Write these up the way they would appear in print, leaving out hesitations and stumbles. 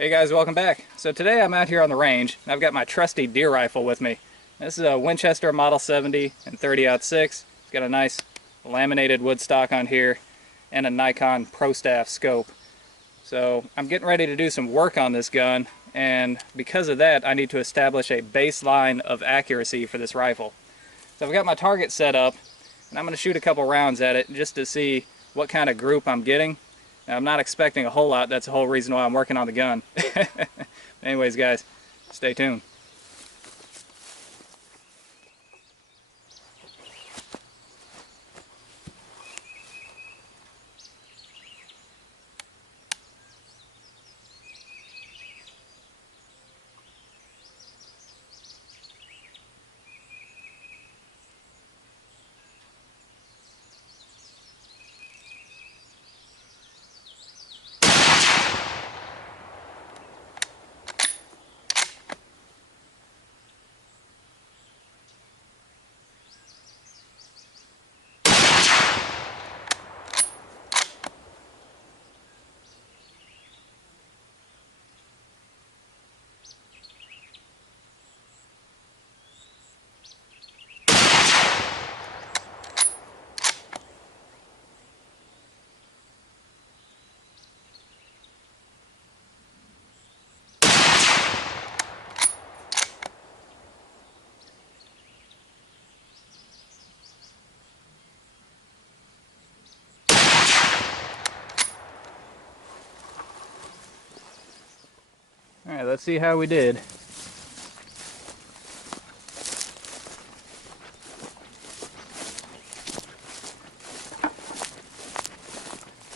Hey guys, welcome back. So today I'm out here on the range, and I've got my trusty deer rifle with me. This is a Winchester Model 70 and 30-06. It's got a nice laminated wood stock on here and a Nikon Pro Staff scope. So I'm getting ready to do some work on this gun, and because of that I need to establish a baseline of accuracy for this rifle. So I've got my target set up, and I'm going to shoot a couple rounds at it just to see what kind of group I'm getting. Now, I'm not expecting a whole lot. That's the whole reason why I'm working on the gun. Anyways, guys, stay tuned. Alright, let's see how we did.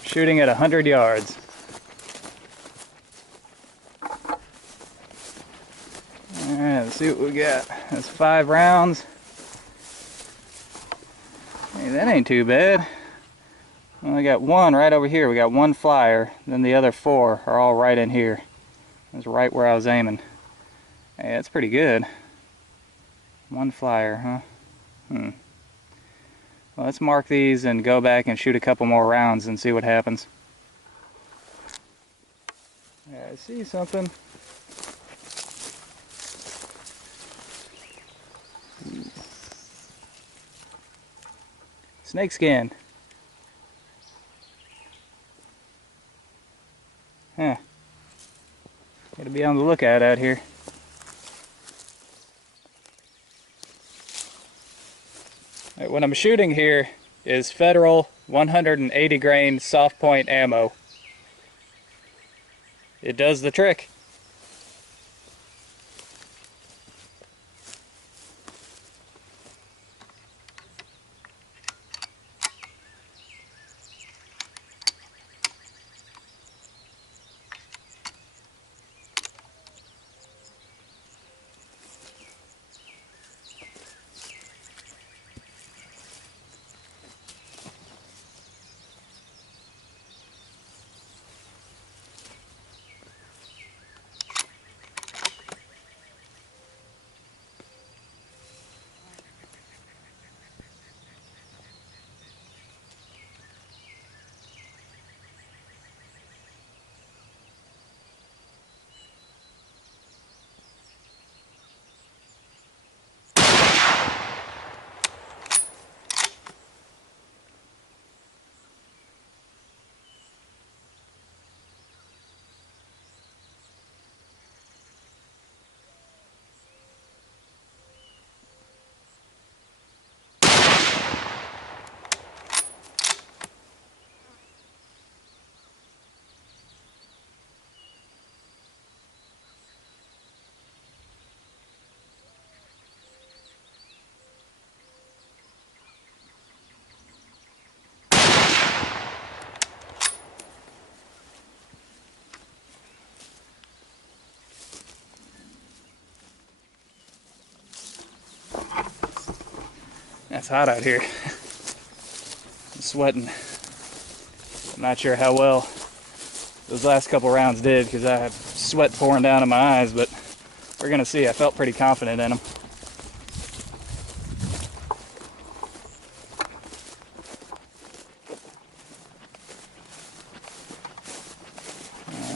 Shooting at 100 yards. Alright, let's see what we got. That's 5 rounds. Hey, that ain't too bad. We only got one right over here. We got one flyer, then the other 4 are all right in here. That's right where I was aiming. Hey, that's pretty good. One flyer, huh? Well, let's mark these and go back and shoot a couple more rounds and see what happens. Yeah, I see something. Snake skin. Huh. Gotta be on the lookout out here. Right, what I'm shooting here is Federal 180 grain soft point ammo. It does the trick. It's hot out here. I'm sweating. I'm not sure how well those last couple rounds did because I have sweat pouring down in my eyes, but we're gonna see. I felt pretty confident in them.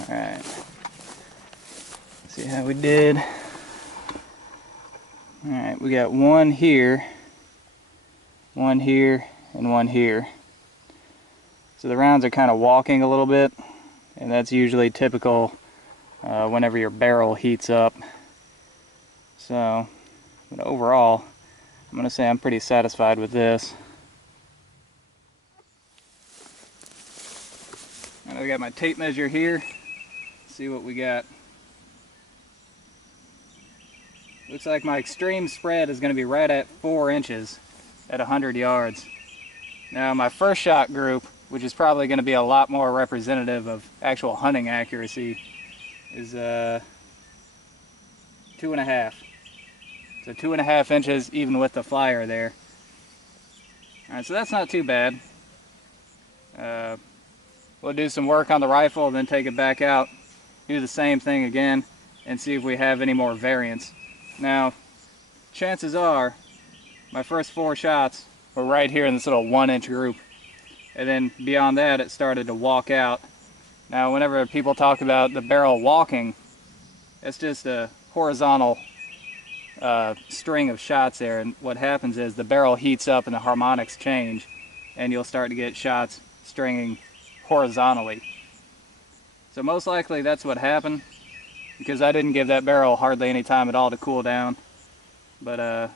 Alright. See how we did. Alright, we got one here, and one here. So the rounds are kind of walking a little bit, and that's usually typical whenever your barrel heats up. So, but overall, I'm going to say I'm pretty satisfied with this. And I got my tape measure here. Let's see what we got. Looks like my extreme spread is going to be right at 4 inches at 100 yards. Now my first shot group, which is probably going to be a lot more representative of actual hunting accuracy, is 2.5. So 2.5 inches even with the flyer there. Alright, so that's not too bad. We'll do some work on the rifle, then take it back out, do the same thing again, and see if we have any more variance. Now, chances are, my first 4 shots were right here in this little 1-inch group. And then beyond that, it started to walk out. Now, whenever people talk about the barrel walking, it's just a horizontal string of shots there. And what happens is the barrel heats up and the harmonics change, and you'll start to get shots stringing horizontally. So most likely that's what happened, because I didn't give that barrel hardly any time at all to cool down. But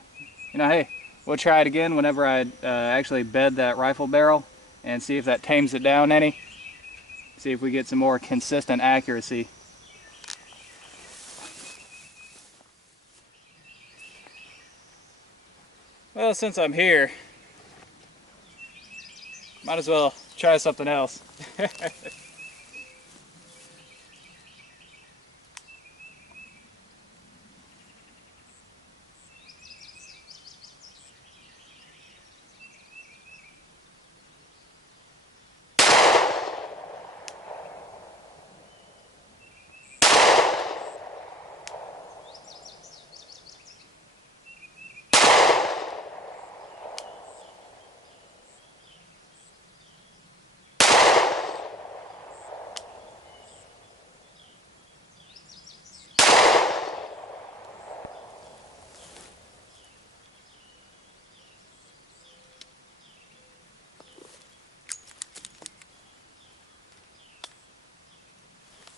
you know, hey, we'll try it again whenever I actually bed that rifle barrel and see if that tames it down any. See if we get some more consistent accuracy. Well, since I'm here, might as well try something else.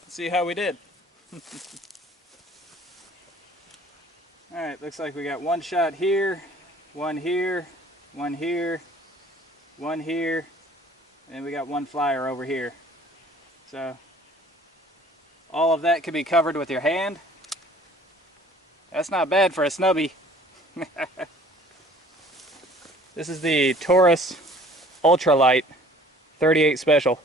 See how we did. Alright, looks like we got one shot here, one here, one here, one here, and we got one flyer over here. So all of that could be covered with your hand. That's not bad for a snubby. This is the Taurus Ultralight 38 Special.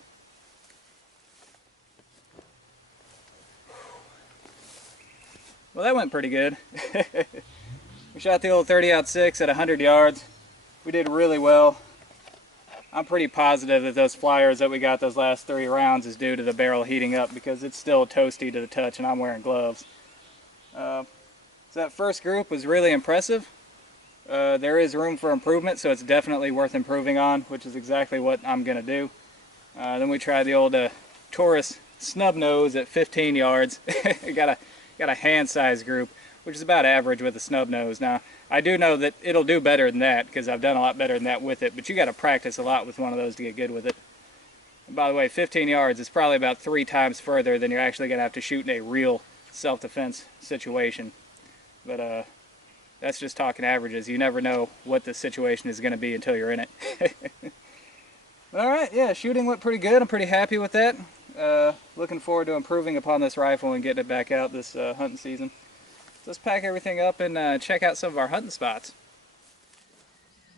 Well, that went pretty good. We shot the old 30-06 at 100 yards. We did really well. I'm pretty positive that those flyers that we got those last 3 rounds is due to the barrel heating up, because it's still toasty to the touch and I'm wearing gloves. So that first group was really impressive. There is room for improvement, so it's definitely worth improving on, which is exactly what I'm going to do. Then we tried the old Taurus snub nose at 15 yards. Got a hand-sized group, which is about average with a snub nose. Now, I do know that it'll do better than that, because I've done a lot better than that with it, but you got to practice a lot with one of those to get good with it. And by the way, 15 yards is probably about 3 times further than you're actually going to have to shoot in a real self-defense situation. But that's just talking averages. You never know what the situation is going to be until you're in it. Alright, yeah, shooting went pretty good. I'm pretty happy with that. Looking forward to improving upon this rifle and getting it back out this hunting season. So let's pack everything up and check out some of our hunting spots.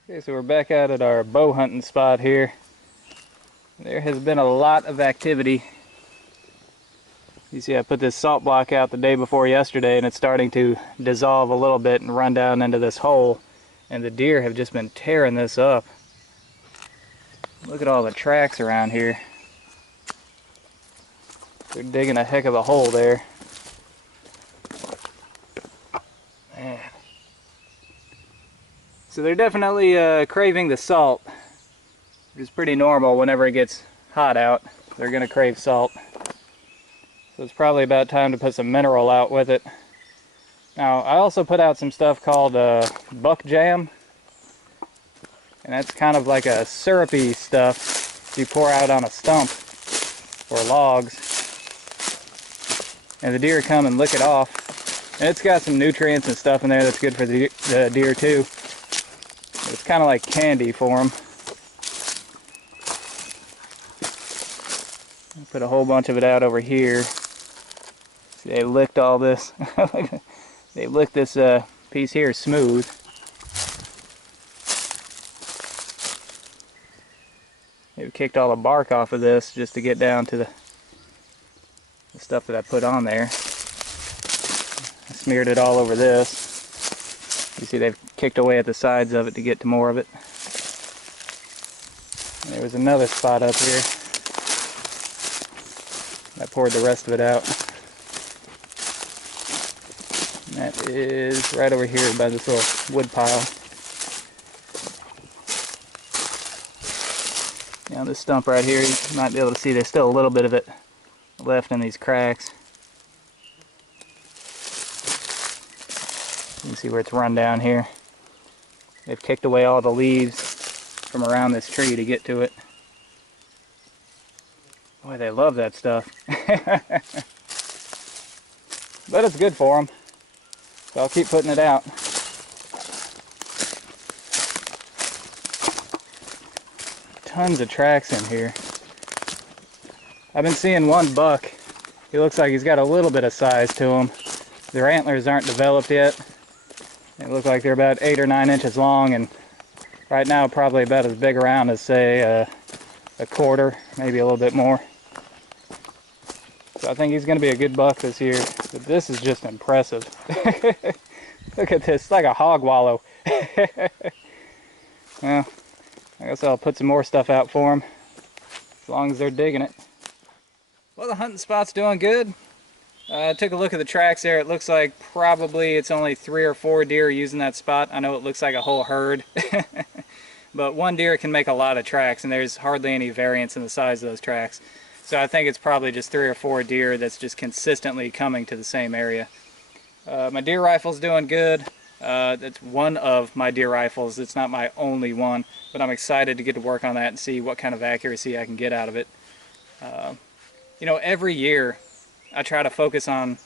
Okay, so we're back out at our bow hunting spot here. There has been a lot of activity. You see I put this salt block out the day before yesterday, and it's starting to dissolve a little bit and run down into this hole, and the deer have just been tearing this up. Look at all the tracks around here. They're digging a heck of a hole there. Man. So they're definitely craving the salt, which is pretty normal whenever it gets hot out. They're going to crave salt. So it's probably about time to put some mineral out with it. Now, I also put out some stuff called buck jam. And that's kind of like a syrupy stuff you pour out on a stump or logs. And the deer come and lick it off. And it's got some nutrients and stuff in there that's good for the deer too. It's kind of like candy for them. Put a whole bunch of it out over here. See, they licked all this. They licked this piece here smooth. They've kicked all the bark off of this just to get down to the stuff that I put on there. I smeared it all over this. You see they've kicked away at the sides of it to get to more of it. And there was another spot up here. I poured the rest of it out. And that is right over here by this little wood pile. Now this stump right here, you might be able to see there's still a little bit of it left in these cracks. You can see where it's run down here. They've kicked away all the leaves from around this tree to get to it. Boy, they love that stuff. But it's good for them. So I'll keep putting it out. Tons of tracks in here. I've been seeing one buck. He looks like he's got a little bit of size to him. Their antlers aren't developed yet. They look like they're about 8 or 9 inches long, and right now probably about as big around as, say, a quarter, maybe a little bit more. So I think he's going to be a good buck this year. But this is just impressive. Look at this, it's like a hog wallow. Well, I guess I'll put some more stuff out for them, as long as they're digging it. Well, the hunting spot's doing good. I took a look at the tracks there. It looks like probably it's only 3 or 4 deer using that spot. I know it looks like a whole herd. But one deer can make a lot of tracks, and there's hardly any variance in the size of those tracks. So I think it's probably just 3 or 4 deer that's just consistently coming to the same area. My deer rifle's doing good. That's one of my deer rifles. It's not my only one, but I'm excited to get to work on that and see what kind of accuracy I can get out of it. You know, every year I try to focus on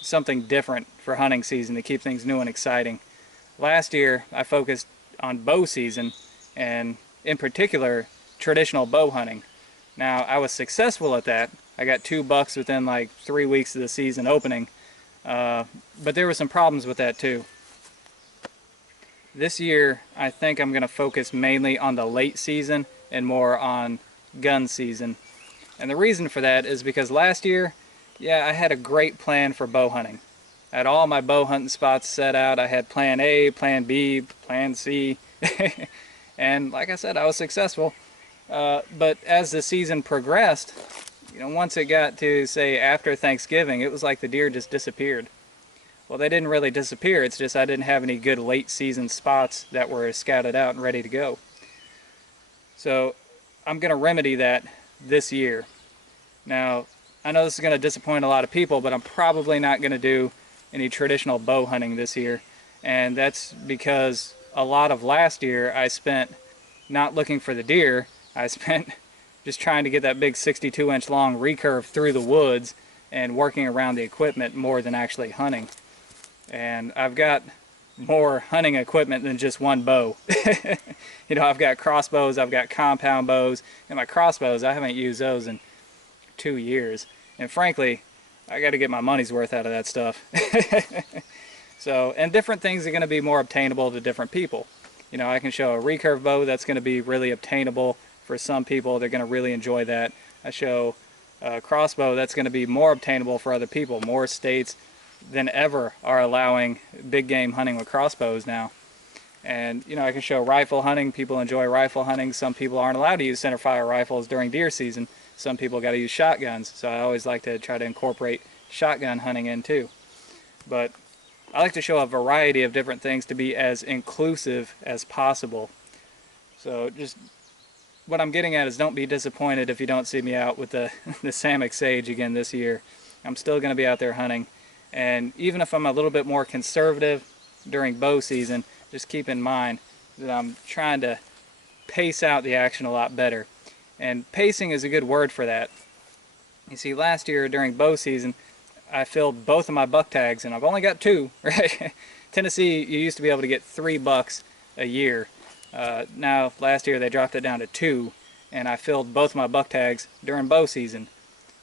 something different for hunting season to keep things new and exciting. Last year I focused on bow season, and in particular traditional bow hunting. Now, I was successful at that. I got 2 bucks within like 3 weeks of the season opening, but there were some problems with that too. This year I think I'm going to focus mainly on the late season and more on gun season. And the reason for that is because last year, yeah, I had a great plan for bow hunting. I had all my bow hunting spots set out. I had plan A, plan B, plan C. And like I said, I was successful. But as the season progressed, you know, once it got to, say, after Thanksgiving, it was like the deer just disappeared. Well, they didn't really disappear. It's just I didn't have any good late season spots that were scouted out and ready to go. So I'm going to remedy that this year. Now, I know this is going to disappoint a lot of people, but I'm probably not going to do any traditional bow hunting this year. And that's because a lot of last year I spent not looking for the deer. I spent just trying to get that big 62-inch long recurve through the woods and working around the equipment more than actually hunting. And I've got more hunting equipment than just one bow. You know, I've got crossbows, I've got compound bows, and my crossbows, I haven't used those in 2 years. And frankly, I got to get my money's worth out of that stuff. So, and different things are going to be more obtainable to different people. You know, I can show a recurve bow that's going to be really obtainable for some people. They're going to really enjoy that. I show a crossbow that's going to be more obtainable for other people. More states than ever are allowing big game hunting with crossbows now. And, you know, I can show rifle hunting. People enjoy rifle hunting. Some people aren't allowed to use centerfire rifles during deer season. Some people got to use shotguns. So I always like to try to incorporate shotgun hunting in too. But I like to show a variety of different things to be as inclusive as possible. So just what I'm getting at is don't be disappointed if you don't see me out with the Samick Sage again this year. I'm still going to be out there hunting. And even if I'm a little bit more conservative during bow season, just keep in mind that I'm trying to pace out the action a lot better. And pacing is a good word for that. You see, last year during bow season, I filled both of my buck tags, and I've only got 2, right? Tennessee, you used to be able to get 3 bucks a year. Now, last year they dropped it down to 2, and I filled both of my buck tags during bow season.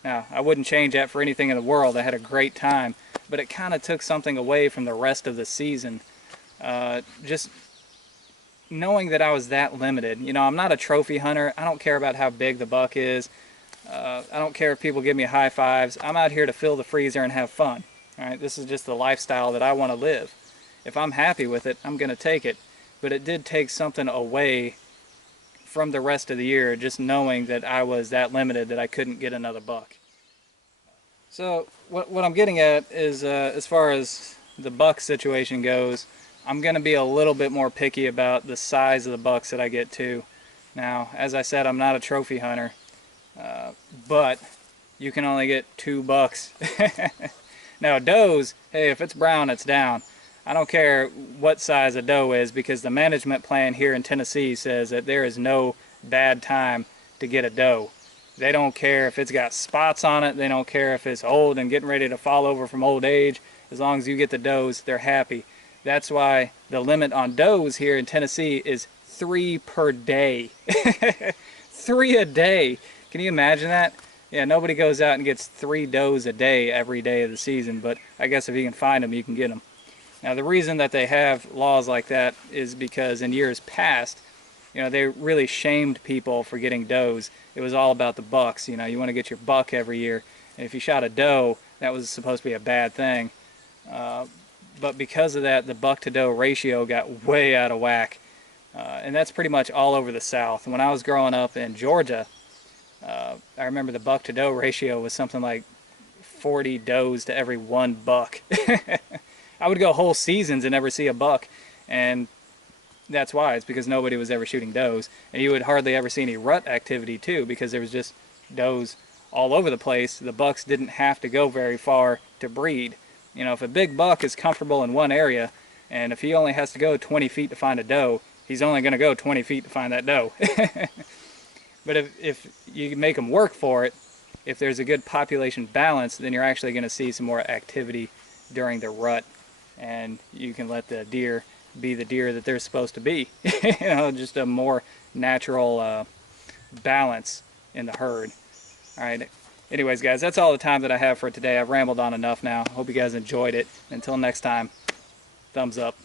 Now, I wouldn't change that for anything in the world. I had a great time, but it kind of took something away from the rest of the season. Just knowing that I was that limited. You know, I'm not a trophy hunter. I don't care about how big the buck is. I don't care if people give me high fives. I'm out here to fill the freezer and have fun. All right, this is just the lifestyle that I want to live. If I'm happy with it, I'm going to take it. But it did take something away from the rest of the year, just knowing that I was that limited that I couldn't get another buck. So what I'm getting at is, as far as the buck situation goes, I'm going to be a little bit more picky about the size of the bucks that I get to. Now, as I said, I'm not a trophy hunter. But you can only get 2 bucks. Now does, hey, if it's brown, it's down. I don't care what size a doe is, because the management plan here in Tennessee says that there is no bad time to get a doe. They don't care if it's got spots on it. They don't care if it's old and getting ready to fall over from old age. As long as you get the does, they're happy. That's why the limit on does here in Tennessee is 3 per day. 3 a day. Can you imagine that? Yeah, nobody goes out and gets 3 does a day every day of the season, but I guess if you can find them, you can get them. Now, the reason that they have laws like that is because in years past, you know, they really shamed people for getting does. It was all about the bucks. You know, you want to get your buck every year, and if you shot a doe, that was supposed to be a bad thing. But because of that, the buck to doe ratio got way out of whack, and that's pretty much all over the South. When I was growing up in Georgia, I remember the buck to doe ratio was something like 40 does to every 1 buck. I would go whole seasons and never see a buck, and that's why. It's because nobody was ever shooting does, and you would hardly ever see any rut activity too, because there was just does all over the place. The bucks didn't have to go very far to breed. You know, if a big buck is comfortable in one area, and if he only has to go 20 feet to find a doe, he's only going to go 20 feet to find that doe. But if you make them work for it, if there's a good population balance, then you're actually going to see some more activity during the rut, and you can let the deer be the deer that they're supposed to be. You know, just a more natural balance in the herd. All right. Anyways, guys, that's all the time that I have for today. I've rambled on enough now. Hope you guys enjoyed it. Until next time, thumbs up.